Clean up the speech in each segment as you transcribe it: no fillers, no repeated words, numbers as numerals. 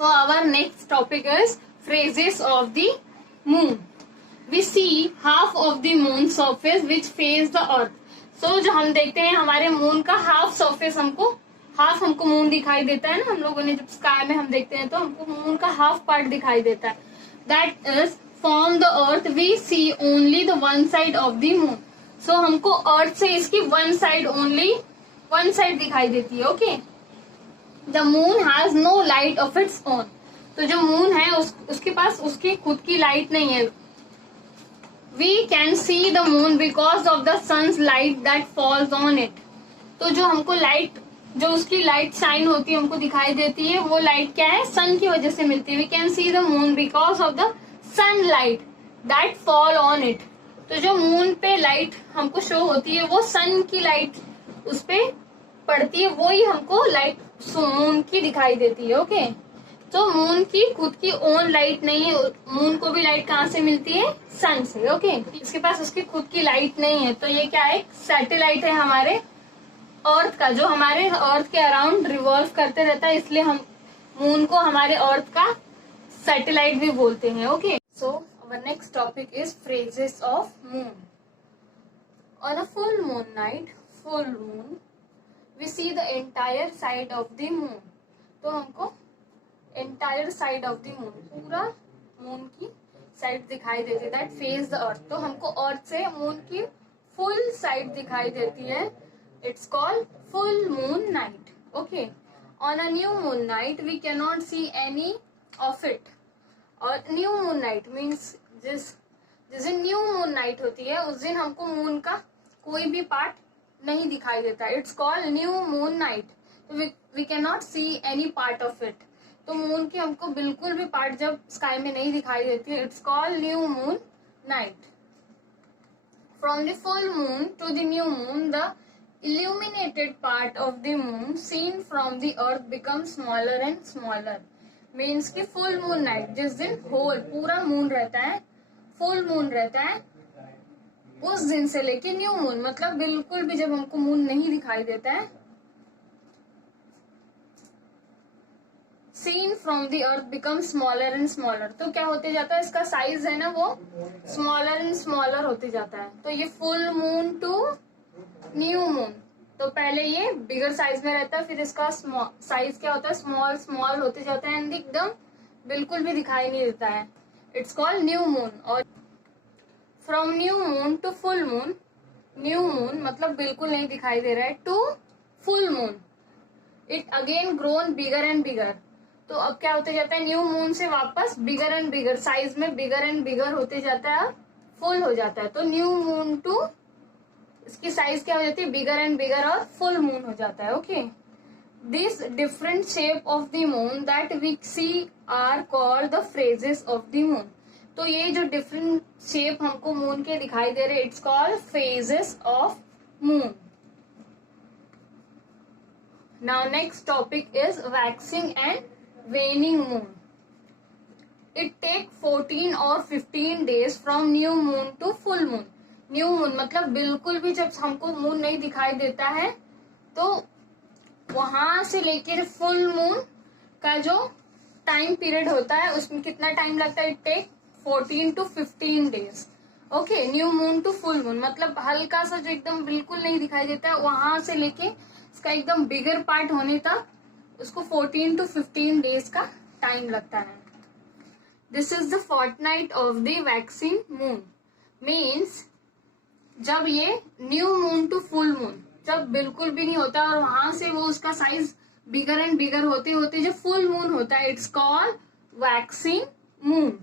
So our next topic is phases of the moon. We see half of the moon surface which face the earth. So जो हम देखते हैं हमारे moon का half surface हमको moon दिखाई देता है ना. हम लोगों ने जब स्काई में हम देखते हैं तो हमको मून का हाफ पार्ट दिखाई देता है. That is from the earth we see only the one side of the moon. So हमको अर्थ से इसकी वन साइड दिखाई देती है. Okay. The moon has no light of its own. तो जो मून है उसके पास उसकी खुद की लाइट नहीं है. We can see the moon because of the sun's light that falls on it. तो जो हमको लाइट जो उसकी लाइट शाइन होती है हमको दिखाई देती है वो लाइट क्या है, सन की वजह से मिलती है. We can see the moon because of the sun light that fall on it. तो जो मून पे लाइट हमको शो होती है वो सन की लाइट उस पे पड़ती है, वो ही हमको लाइट मून की दिखाई देती है. ओके. तो मून की खुद की ओन लाइट नहीं है. मून को भी लाइट कहाँ से मिलती है, सन से. ओके. इसके पास उसकी खुद की लाइट नहीं है. तो ये क्या है, सैटेलाइट है हमारे अर्थ का, जो हमारे अर्थ के अराउंड रिवॉल्व करते रहता है. इसलिए हम मून को हमारे अर्थ का सैटेलाइट भी बोलते हैं. Okay. So our next topic is phases of moon. On a full moon night, full moon, we see the entire side of the moon. तो हमको entire side of the moon, पूरा moon की side दिखाई देती है. That face the earth. तो हमको earth से मून की फुल साइड दिखाई देती है. It's called full moon night. Okay. On a new moon night we can not see any of it. और न्यू मून नाइट मीन्स जिस दिन न्यू मून नाइट होती है उस दिन हमको मून का कोई भी पार्ट नहीं दिखाई देता. It's called new moon night. We can not see any part of it. तो मून की हमको बिल्कुल भी पार्ट जब स्काई में नहीं दिखाई देती है, it's called new moon night. From the full moon to the new moon the illuminated part of the moon seen from the earth becomes smaller and smaller. Means की फुल मून नाइट जिस दिन whole पूरा moon रहता है, full moon रहता है, उस दिन से लेके न्यू मून मतलब बिल्कुल भी जब हमको मून नहीं दिखाई देता है, seen from the earth become smaller and smaller. तो क्या होते जाता है, इसका साइज है ना वो स्मॉलर एंड स्मॉलर होते जाता है. तो ये full moon to new moon, तो पहले ये बिगर साइज में रहता है, फिर इसका साइज क्या होता है, स्मॉल स्मॉल होते जाता है एंड एकदम बिल्कुल भी दिखाई नहीं देता है. It's called new moon. और from new moon to full moon, new moon मतलब बिल्कुल नहीं दिखाई दे रहा है, to full moon it again grown bigger and bigger. तो अब क्या होते जाता है, न्यू मून से वापस बिगर एंड बिगर साइज में बिगर एंड बिगर होते जाता है, फुल हो जाता है. तो न्यू मून टू इसकी साइज क्या हो जाती है, बिगर एंड बिगर और फुल मून हो जाता है. Okay. This different shape of the moon that we see are called the phases of the moon. तो ये जो डिफरेंट शेप हमको मून के दिखाई दे रहे, it's called phases of moon. Now next topic is waxing and waning moon. It take 14 और 15 days from new moon to full moon. New moon मतलब बिल्कुल भी जब हमको मून नहीं दिखाई देता है तो वहां से लेकर फुल मून का जो टाइम पीरियड होता है उसमें कितना टाइम लगता है, it take 14 to 15 days. Okay. New moon to full moon मतलब हल्का सा जो एकदम बिल्कुल नहीं दिखाई देता है वहां से लेके इसका एकदम बिगर पार्ट होने तक उसको 14 to 15 डेज का टाइम लगता है. This is the fortnight of the waxing moon. Means जब ये new moon to full moon जब बिल्कुल भी नहीं होता और वहां से वो उसका साइज बिगर एंड बिगर होते होते जब फुल मून होता है, it's called waxing moon.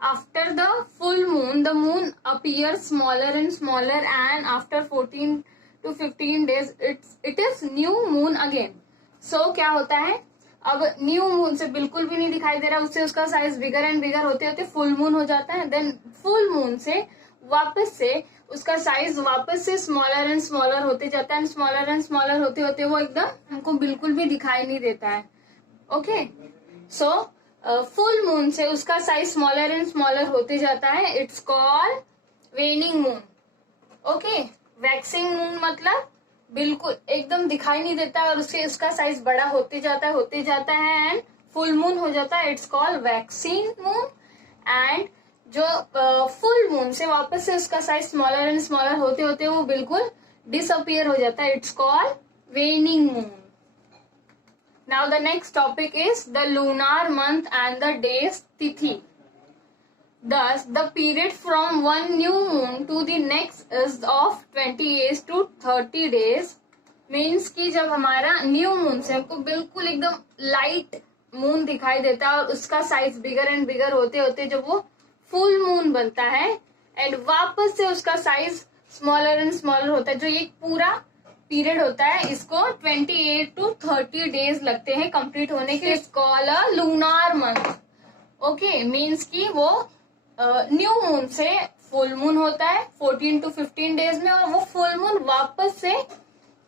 After the full moon the moon appear smaller and smaller and after 14 to 15 days it is new moon again. So क्या होता है, अब न्यू मून से बिल्कुल भी नहीं दिखाई दे रहा, उससे उसका साइज बिगर एंड बिगर होते होते फुल मून हो जाता है. देन फुल मून से वापस से उसका साइज वापस से स्मॉलर एंड स्मॉलर होते जाता है, स्मॉलर एंड स्मॉलर होते होते वो एकदम हमको बिल्कुल भी दिखाई नहीं देता है. ओके. सो फुल मून से उसका साइज स्मॉलर एंड स्मॉलर होते जाता है, it's called waning moon. Okay. Waxing moon मतलब बिल्कुल एकदम दिखाई नहीं देता और उससे उसका साइज बड़ा होते जाता है एंड फुल मून हो जाता है it's called waxing moon, and जो फुल मून से वापस से उसका साइज स्मॉलर एंड स्मॉलर होते होते वो बिल्कुल डिसअपियर हो जाता है, it's called waning moon. Now the next topic is the lunar month and the days तिथि. Thus, the period from one new moon to the next is of 28 to 30 days. Means कि जब हमारा new moon से हमको बिल्कुल एकदम light moon दिखाई देता है और उसका साइज बिगर एंड बिगर होते होते जब वो फुल मून बनता है एंड वापस से उसका साइज स्मॉलर एंड स्मॉलर होता है, जो ये पूरा पीरियड होता है इसको 28 to 30 डेज लगते हैं कंप्लीट होने के. It's called a lunar month. Okay, means कि वो न्यू मून से फुल मून होता है 14 to 15 डेज में, और वो फुल मून वापस से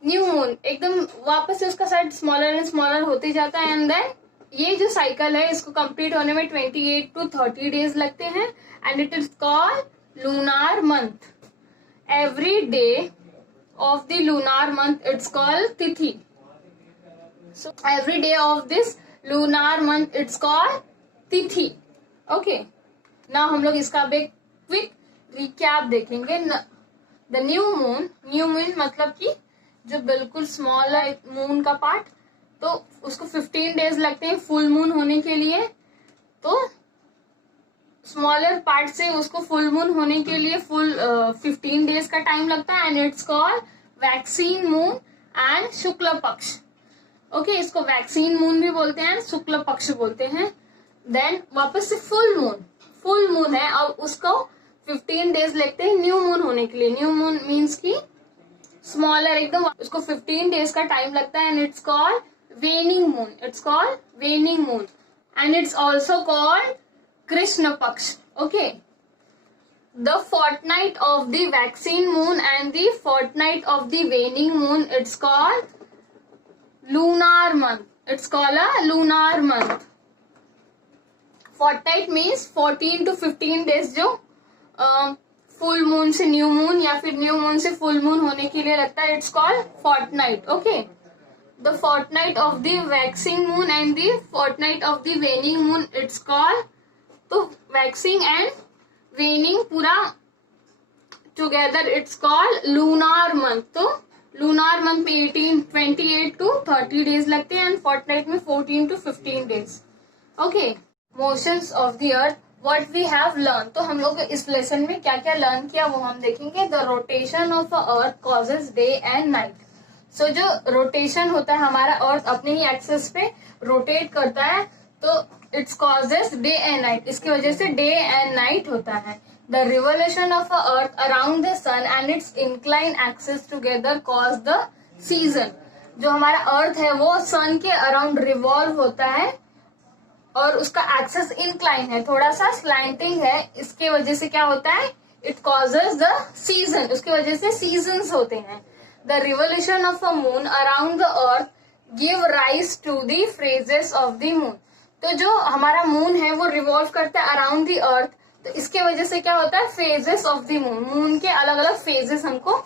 न्यू मून एकदम वापस से उसका साइज स्मॉलर एंड स्मॉलर होते जाता है, एंड देन ये जो साइकिल है इसको कंप्लीट होने में 28 to 30 डेज लगते हैं, and it is called lunar month. Every day of the lunar month it's called tithi. So every day of this lunar month it's called tithi. Okay, ना हम लोग इसका अब एक क्विक रिकैप देखेंगे. द न्यू मून मतलब कि जो बिल्कुल स्मॉल है मून का पार्ट, तो उसको 15 डेज लगते हैं फुल मून होने के लिए. तो स्मॉलर पार्ट से उसको फुल मून होने के लिए फुल 15 डेज का टाइम लगता है, and it's called waxing moon and Shukla Paksha. Okay, इसको वैक्सीन मून भी बोलते हैं, शुक्ल पक्ष बोलते हैं. देन वापस से फुल मून है और उसको 15 डेज लगते हैं न्यू मून होने के लिए. न्यू मून मीन्स की स्मॉलर एकदम, उसको 15 डेज का टाइम लगता है, and it's called waning moon. It's called waning moon, and it's also called Krishna Paksha. Okay, the fortnight of the waxing moon and the fortnight of the waning moon it's called lunar month. It's called a lunar month. Fortnight means 14 to 15 days जो full moon से new moon या फिर new moon से full moon होने के लिए लगता है, it's called fortnight. Okay, the fortnight of the waxing moon and the fortnight of the waning moon it's called, तो वैक्सिंग एंड वेनिंग पूरा together it's called lunar month. तो lunar month में 28 to 30 days लगते हैं, and Fortnite में 14 to 15 days. Okay, motions of the earth what we have learn. तो हम लोग इस लेसन में क्या क्या लर्न किया वो हम देखेंगे. The rotation of earth causes day and night. So जो रोटेशन होता है हमारा अर्थ अपने ही एक्सेस पे रोटेट करता है, तो it's causes day and night. इसकी वजह से डे एंड नाइट होता है. The revolution of earth around the sun and its incline axis together cause the season. जो हमारा अर्थ है वो सन के अराउंड रिवॉल्व होता है और उसका एक्सेस इंक्लाइन है, थोड़ा सा स्लैंटिंग है. इसके वजह से क्या होता है, इट कॉजेज द सीजन. उसकी वजह से सीजन्स होते हैं. The revolution of a moon around the earth give rise to the phases of the moon. तो जो हमारा मून है वो रिवॉल्व करता है अराउंड द अर्थ, तो इसके वजह से क्या होता है, phases of the moon, moon के अलग अलग फेजेस हमको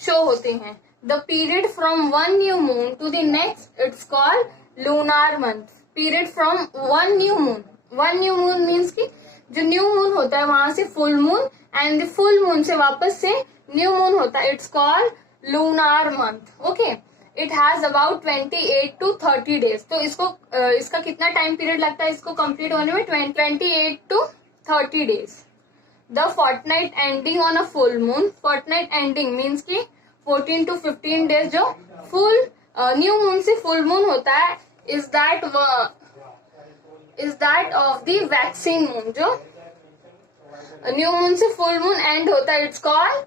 शो होते हैं. The period from one new moon to the next it's called lunar month. Period from one new moon means की जो न्यू मून होता है वहां से full moon, and the full moon से वापस से न्यू मून होता है, it's called lunar month. Okay, it has about 28 to 30 days. तो इसको इसका कितना टाइम पीरियड लगता है इसको कंप्लीट होने में, 28 to 30 days. The fortnight ending on a full moon. Fortnight ending means की 14 to 15 डेज जो फुल न्यू मून से फुल मून होता है is that of the waxing moon. जो न्यू मून से फुल मून एंड होता है, it's called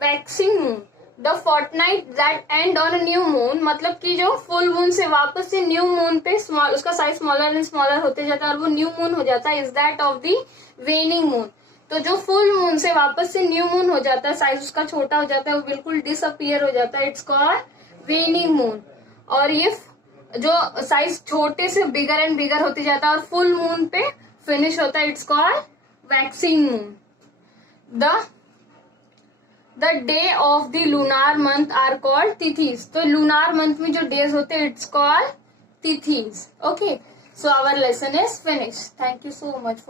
waxing moon. The fortnight that end on a new moon मतलब कि जो फुल मून से वापस से न्यू मून पे स्मॉल, उसका साइज स्मॉलर एंड स्मॉलर होते जाता है और वो न्यू मून हो जाता है, is that of the waning moon. तो जो फुल मून से वापस से न्यू मून हो जाता है, साइज उसका छोटा हो जाता है, वो बिल्कुल डिसअपियर हो जाता है, इट्स कॉल्ड वेनिंग मून. और ये जो साइज छोटे से बिगर एंड बिगर होते जाता है और फुल मून पे फिनिश होता है, it's called waxing moon. The day of the lunar month are called tithis. तो लूनार मंथ में जो डेज होते हैं it's called tithis. Okay, So our lesson is finished. Thank you so much for